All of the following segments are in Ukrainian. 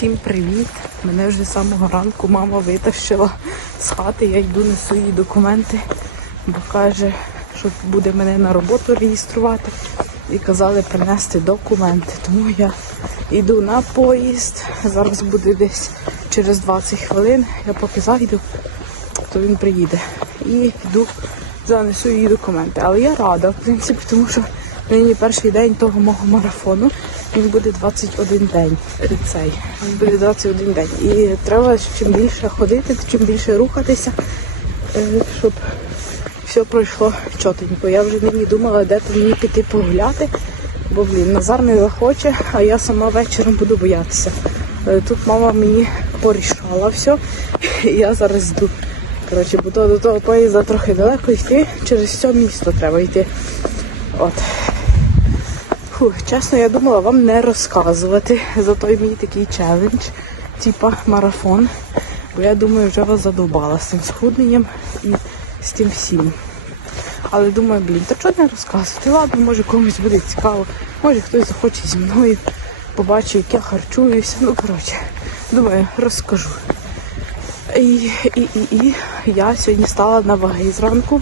Всім привіт! Мене вже з самого ранку мама витащила з хати. Я йду несу їй документи, бо каже, що буде мене на роботу реєструвати. І казали принести документи. Тому я йду на поїзд. Зараз буде десь через 20 хвилин. Я поки зайду, то він приїде. І йду, занесу їй документи. Але я рада, в принципі, тому що нині перший день того мого марафону. Він буде 21 день. Цей буде 21 день. І треба чим більше ходити, чим більше рухатися, е, щоб все пройшло чотенько. Я вже нині думала, де то мені піти погуляти, бо блін, Назар не захоче, а я сама вечором буду боятися. Е, Тут мама мені порішала все, і я зараз йду. Коротше, бо то до того поїзда трохи далеко йти, через все місто треба йти. От. Фух, чесно, я думала вам не розказувати за той мій такий челендж, типа марафон. Бо я думаю, вже вас задовбала з цим схудненням і з тим всім. Але думаю, блін, та чого не розказувати? Ладно, може комусь буде цікаво, може хтось захоче зі мною, побачить, як я харчуюся. Ну, коротше, думаю, розкажу. І, і, і, і я сьогодні стала на ваги зранку.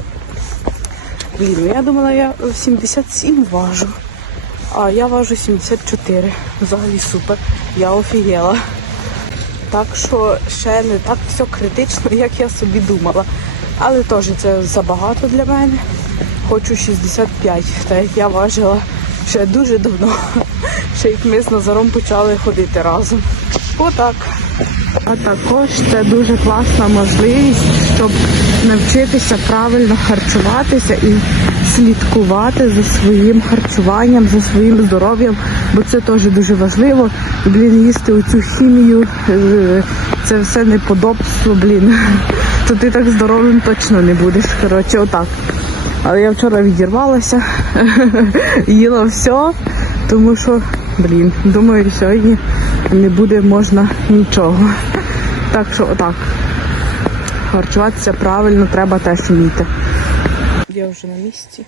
Блін, ну я думала, я 77 важу. А я важу 74. Взагалі супер. Я офігела. Так що ще не так все критично, як я собі думала. Але теж це забагато для мене. Хочу 65, так як я важила ще дуже давно. Ще як ми з Назаром почали ходити разом. Отак. А також це дуже класна можливість, щоб навчитися правильно харчуватися і слідкувати за своїм харчуванням, за своїм здоров'ям, бо це теж дуже важливо. Блін, їсти оцю хімію, е, це все неподобство, блін. То ти так здоровим точно не будеш. Коротше, отак. Але я вчора відірвалася, їла все, тому що, блін, думаю, сьогодні не буде можна нічого. Так що отак. Харчуватися правильно треба теж вміти. Я вже на місці.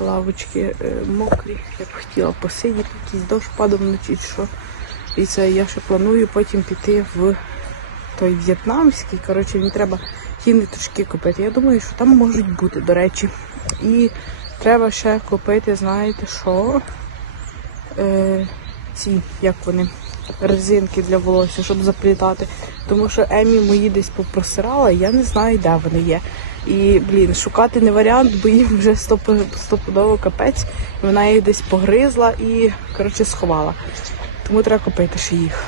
Лавочки е, мокрі, я б хотіла посидіти, якийсь дощ падав вночі що. І це я ще планую потім піти в той в'єтнамський. Коротше, мені треба ті ниточки купити. Я думаю, що там можуть бути, до речі. І треба ще купити, знаєте що? Е, ці, як вони, резинки для волосся, щоб заплітати. Тому що Емі мої десь попросирала, я не знаю, де вони є. І, блін, шукати не варіант, бо їм вже стоп- стопудово капець. Вона їх десь погризла і, коротше, сховала. Тому треба купити ще їх.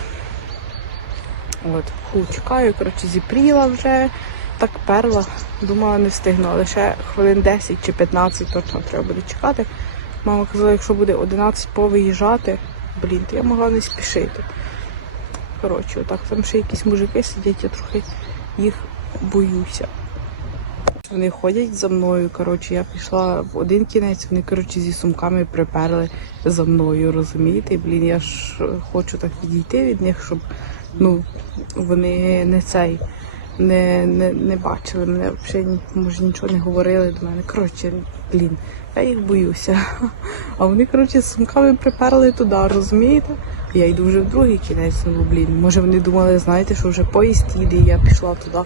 От, фу, чекаю, коротше, зіпріла вже, так перла. Думала, не встигну, але ще хвилин 10 чи 15 точно треба буде чекати. Мама казала, якщо буде 11 повиїжджати, блін, то я могла не спішити. Коротше, отак, там ще якісь мужики сидять, я трохи їх боюся. Вони ходять за мною. Коротше, я пішла в один кінець, вони коротше зі сумками приперли за мною, розумієте? Блін, я ж хочу так відійти від них, щоб ну вони не цей не, не, не бачили мене, взагалі може нічого не говорили до мене. Коротше, блін, я їх боюся. А вони, коротше, з сумками приперли туди, розумієте? Я йду вже в другий кінець, ну блін. Може вони думали, знаєте, що вже поїзд їде, і я пішла туди.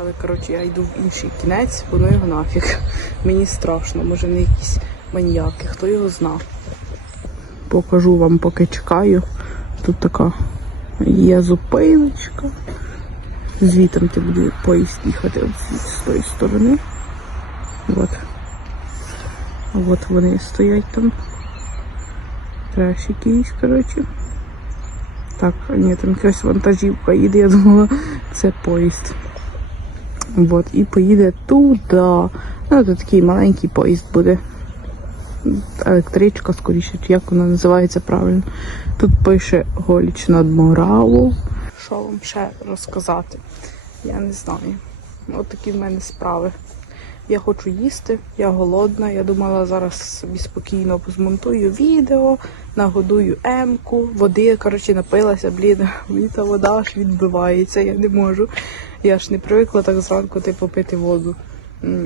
Але коротше я йду в інший кінець, воно його нафіг. Мені страшно, може вони якісь маніяки, хто його знав. Покажу вам, поки чекаю. Тут така є зупиночка. Звітом ти буде поїзд їхати з тої сторони. От. От вони стоять там. Треш якийсь, коротше. Так, ні, там якась вантажівка їде, я думала, це поїзд. Вот, і поїде туди. Ну, це такий маленький поїзд буде. Електричка, скоріше, як вона називається правильно. Тут пише Голіч над Мораву. Що вам ще розказати? Я не знаю. От такі в мене справи. Я хочу їсти, я голодна. Я думала, зараз собі спокійно змонтую відео, нагодую емку, води, коротше, напилася, блін, мені та вода аж відбивається, я не можу. Я ж не привикла так зранку типу пити воду.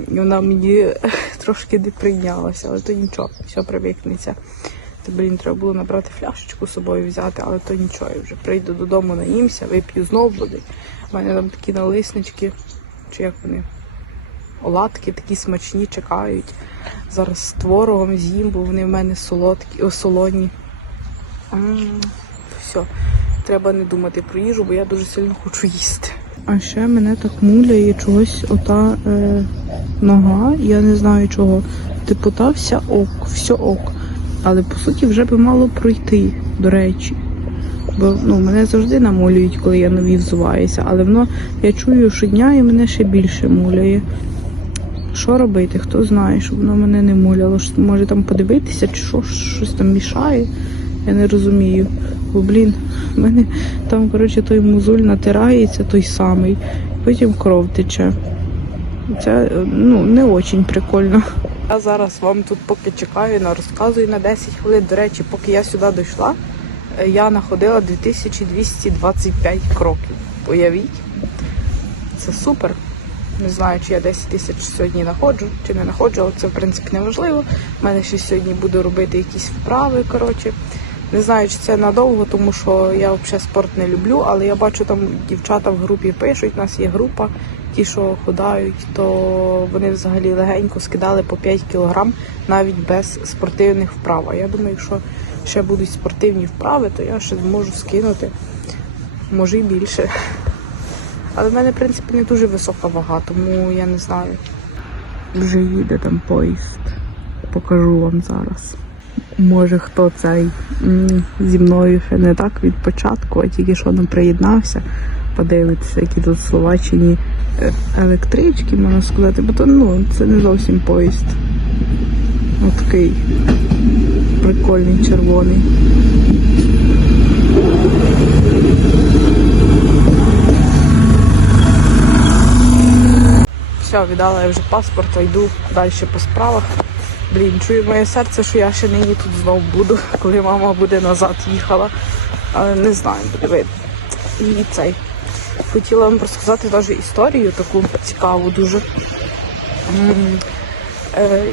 І вона мені трошки не прийнялася, але то нічого, все привикнеться. їсти. Блін, треба було набрати фляшечку з собою взяти, але то нічого, я вже прийду додому, наїмся, вип'ю знов буде. У мене там такі налиснички, чи як вони, оладки такі смачні чекають. Зараз з творогом з'їм, бо вони в мене солодкі, о, солоні. М, Все, треба не думати про їжу, бо я дуже сильно хочу їсти. А ще мене так муляє чогось ота е, нога, я не знаю чого. Типу, та вся ок, все ок. Але по суті вже би мало пройти, до речі. Бо ну, мене завжди намулюють, коли я нові взуваюся, але воно я чую щодня і мене ще більше муляє. Що робити? Хто знає, щоб воно мене не муляло. Може там подивитися, чи що, щось там мішає. Я не розумію. Бо, блін, в мене там, коротше, той музуль натирається, той самий, потім кров тече. Це ну, не дуже прикольно. Я зараз вам тут поки чекаю, на розказую на 10 хвилин. До речі, поки я сюди дійшла, я находила 2225 кроків. Уявіть, це супер. Не знаю, чи я 10 тисяч сьогодні знаходжу, чи не знаходжу, але це в принципі не. У мене ще сьогодні буду робити якісь вправи. Коротше. Не знаю, чи це надовго, тому що я взагалі спорт не люблю, але я бачу там дівчата в групі пишуть, у нас є група, ті, що ходають, то вони взагалі легенько скидали по 5 кілограм навіть без спортивних вправ. Я думаю, якщо ще будуть спортивні вправи, то я ще зможу скинути, може і більше. Але в мене, в принципі, не дуже висока вага, тому я не знаю. Вже їде там поїзд. Покажу вам зараз. Може хто цей зі мною ще не так від початку, а тільки що нам приєднався, подивитися, які тут в Словаччині е, електрички, можна сказати, бо то ну, це не зовсім поїзд. Отакий прикольний червоний. Все, віддала я вже паспорт, а йду далі по справах. Блін, чую моє серце, що я ще нині тут знов буду, коли мама буде назад їхала. Але не знаю, буде видно. І цей. Хотіла вам розказати теж історію таку цікаву дуже. Е,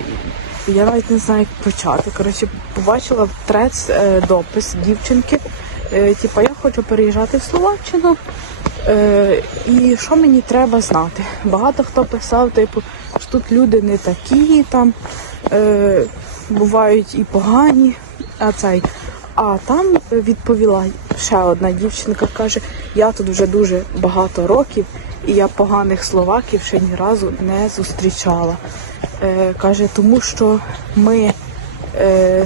Я навіть не знаю, як почати. Коротше, побачила в трец е, допис дівчинки. Е, типа, я хочу переїжджати в Словаччину. Е, і що мені треба знати? Багато хто писав, типу, що тут люди не такі, там е, бувають і погані. А цей. А там відповіла ще одна дівчинка, каже, я тут вже дуже багато років, і я поганих словаків ще ні разу не зустрічала. Е, каже, тому що ми е,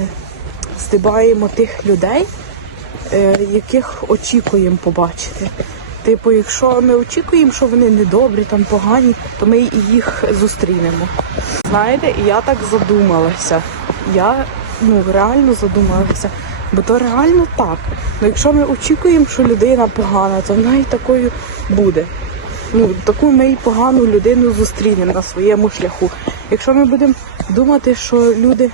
здибаємо тих людей, е, яких очікуємо побачити. Типу, якщо ми очікуємо, що вони недобрі, там погані, то ми їх зустрінемо. Знаєте, я так задумалася. Я ну реально задумалася, бо то реально так. Ну якщо ми очікуємо, що людина погана, то вона і такою буде. Ну, таку ми і погану людину зустрінемо на своєму шляху. Якщо ми будемо думати, що люди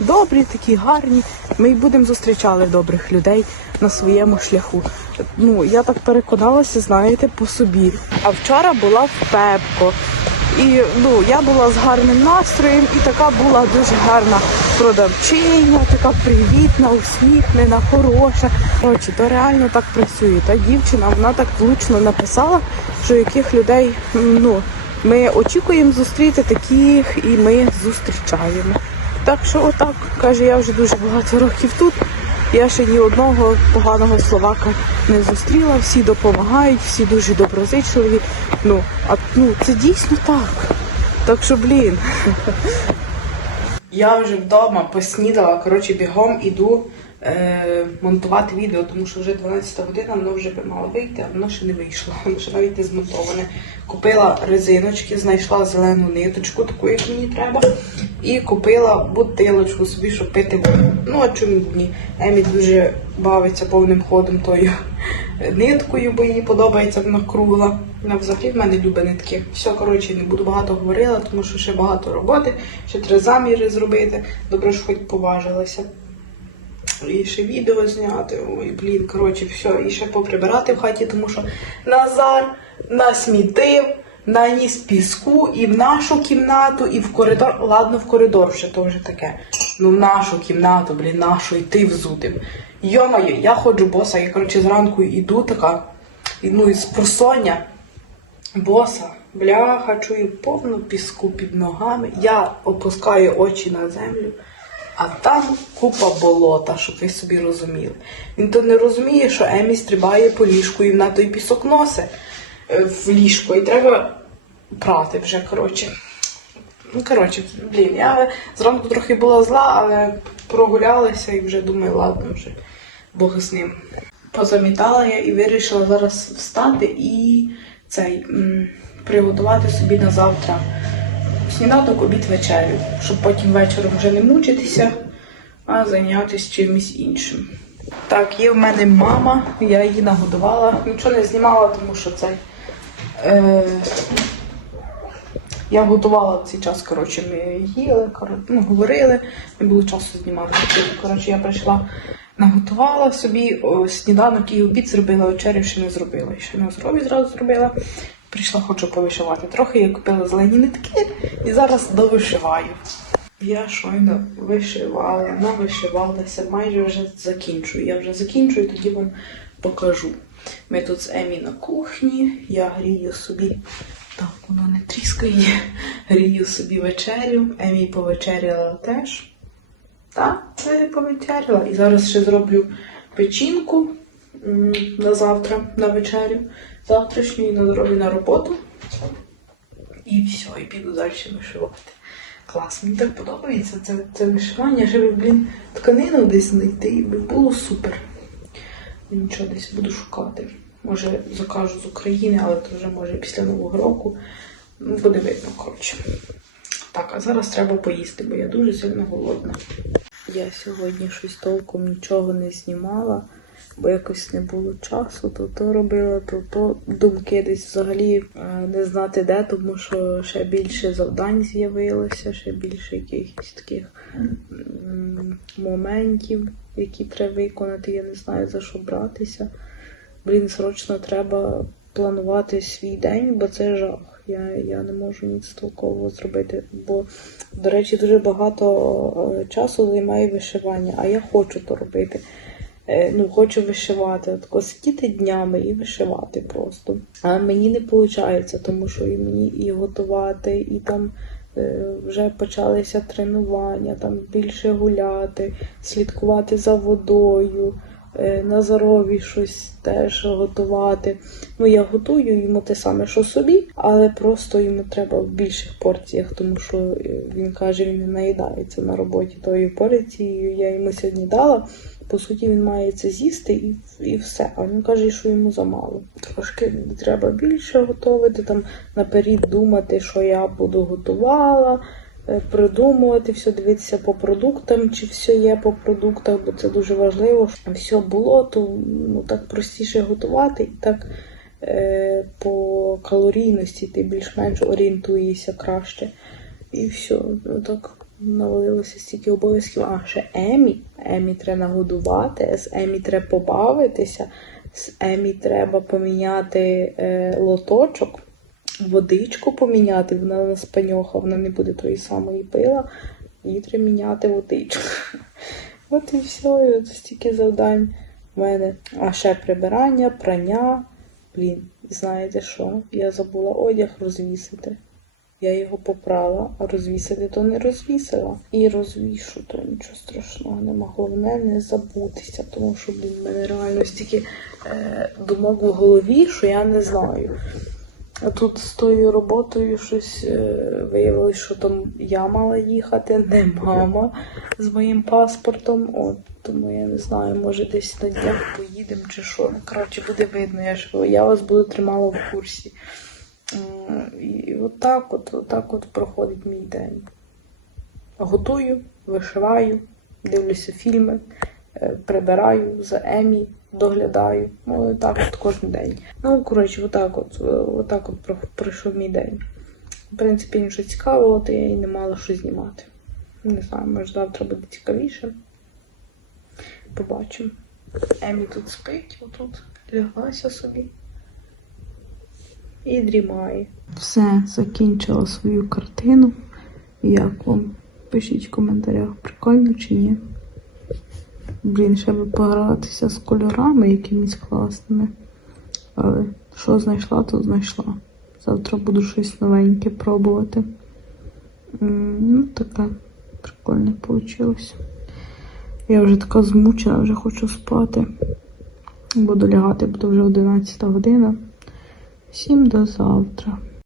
добрі, такі гарні, ми й будемо зустрічати добрих людей на своєму шляху. Ну, я так переконалася, знаєте, по собі. А вчора була в Пепко. І ну, я була з гарним настроєм, і така була дуже гарна продавчиня, така привітна, усміхнена, хороша. Коротше, то реально так працює. Та дівчина вона так влучно написала, що яких людей ну, ми очікуємо зустріти, таких і ми зустрічаємо. Так що, отак каже, я вже дуже багато років тут. Я ще ні одного поганого словака не зустріла, всі допомагають, всі дуже доброзичливі. Ну, а ну це дійсно так. Так що, блін. Я вже вдома поснідала, коротше, бігом іду е, монтувати відео, тому що вже 12 година, воно вже би мало вийти, а воно ще не вийшло, воно ще навіть не змонтоване. Купила резиночки, знайшла зелену ниточку, таку, як мені треба, і купила бутилочку собі, щоб пити воду. Ну, а чому ні? Емі дуже бавиться повним ходом тою ниткою, бо їй подобається вона кругла. Вона взагалі в мене любить нитки. Все, коротше, не буду багато говорила, тому що ще багато роботи, ще треба заміри зробити. Добре, що хоч поважилася. І ще відео зняти. Ой, блін, коротше, все. І ще поприбирати в хаті, тому що Назар насмітив, наніс піску і в нашу кімнату, і в коридор. Ладно, в коридор вже то вже таке. Ну, в нашу кімнату, блін, нашу йти взутим. Йомаю, я ходжу боса, я, коротше, зранку йду така, і, ну, із просоння, боса, бляха, чую повну піску під ногами. Я опускаю очі на землю, а там купа болота, щоб ви собі розуміли. Він то не розуміє, що Емі стрибає по ліжку і на той пісок носить е, в ліжко, і треба прати вже, коротше. Ну, коротше, блін, я зранку трохи була зла, але прогулялася і вже думаю, ладно, вже Бог з ним. Позамітала я і вирішила зараз встати і цей приготувати собі на завтра сніданок, обід, вечерю, щоб потім вечором вже не мучитися, а зайнятися чимось іншим. Так, є в мене мама, я її нагодувала. Нічого не знімала, тому що цей. Е, я готувала цей час, коротше, ми їли, коро- ну, говорили, не було часу знімати. Коротше, я прийшла, наготувала собі о, сніданок і обід зробила, вечерю ще не зробила. Ще на здоров'я зразу зробила. Прийшла, хочу повишивати. Трохи я купила зелені нитки і зараз довишиваю. Я щойно вишивала, навишивалася, майже вже закінчую. Я вже закінчую, тоді вам покажу. Ми тут з Емі на кухні, я грію собі. Так, воно не тріскає. Грію собі вечерю. Емі повечеряла теж. Так, це повечеряла. І зараз ще зроблю печінку на завтра, на вечерю. Завтрашню і на дорогу на роботу. І все, і піду далі вишивати. Клас, мені так подобається це, це вишивання, ще блін, тканину десь знайти, і було супер. Нічого десь буду шукати. Може закажу з України, але то вже може після Нового року. Ну, буде видно, коротше. Так, а зараз треба поїсти, бо я дуже сильно голодна. Я сьогодні щось толком нічого не знімала, бо якось не було часу, то то робила, то то думки десь взагалі е, не знати де, тому що ще більше завдань з'явилося, ще більше якихось таких моментів, які треба виконати. Я не знаю за що братися. Блін, срочно треба планувати свій день, бо це жах. Я, я не можу ніч толкового зробити. Бо, до речі, дуже багато е, часу займає вишивання, а я хочу то робити. Е, Ну, хочу вишивати, От сидіти днями і вишивати просто. А мені не виходить, тому що і мені і готувати, і там е, вже почалися тренування, там більше гуляти, слідкувати за водою. Е, Назарові щось теж готувати. Ну, я готую йому те саме, що собі, але просто йому треба в більших порціях, тому що він каже, він не наїдається на роботі тою порцією. Я йому сьогодні дала. По суті, він має це з'їсти і, і все. А він каже, що йому замало. Трошки треба більше готувати, там наперед думати, що я буду готувала е, придумувати, все дивитися по продуктам, чи все є по продуктах, бо це дуже важливо. Все було, то ну, так простіше готувати і так е, по калорійності ти більш-менш орієнтуєшся краще. І все, ну так навалилося стільки обов'язків. А ще Емі. Емі треба нагодувати, з Емі треба побавитися, з Емі треба поміняти е, лоточок водичку поміняти, вона на спаньоха, вона не буде тої самої пила, їй треба міняти водичку. От і все, і от стільки завдань в мене. А ще прибирання, прання. Блін, знаєте що? Я забула одяг розвісити. Я його попрала, а розвісити то не розвісила. І розвішу, то нічого страшного нема. Головне не забутися, тому що, в мене реально стільки е, думок в голові, що я не знаю. А тут з тою роботою щось е, виявилось, що там я мала їхати, не мама з моїм паспортом. От, тому я не знаю, може десь на днях поїдемо чи що. Ну, Коротше, буде видно, я ж я вас буду тримала в курсі. М, І отак от, отак от проходить мій день. Готую, вишиваю, дивлюся фільми, е, прибираю за Емі, доглядаю. Ну, так от кожен день. Ну, коротше, отак от, е, отак от пройшов мій день. В принципі, нічого цікавого, то я і не мала що знімати. Не знаю, може завтра буде цікавіше. Побачимо. Емі тут спить, отут ляглася собі. І дрімає. Все, закінчила свою картину. Як вам? Пишіть в коментарях, прикольно чи ні. Блін, ще би погратися з кольорами якимись класними. Але що знайшла, то знайшла. Завтра буду щось новеньке пробувати. Ну, таке прикольне вийшло. Я вже така змучена, вже хочу спати. Буду лягати, буде вже 11 година. Всім до завтра.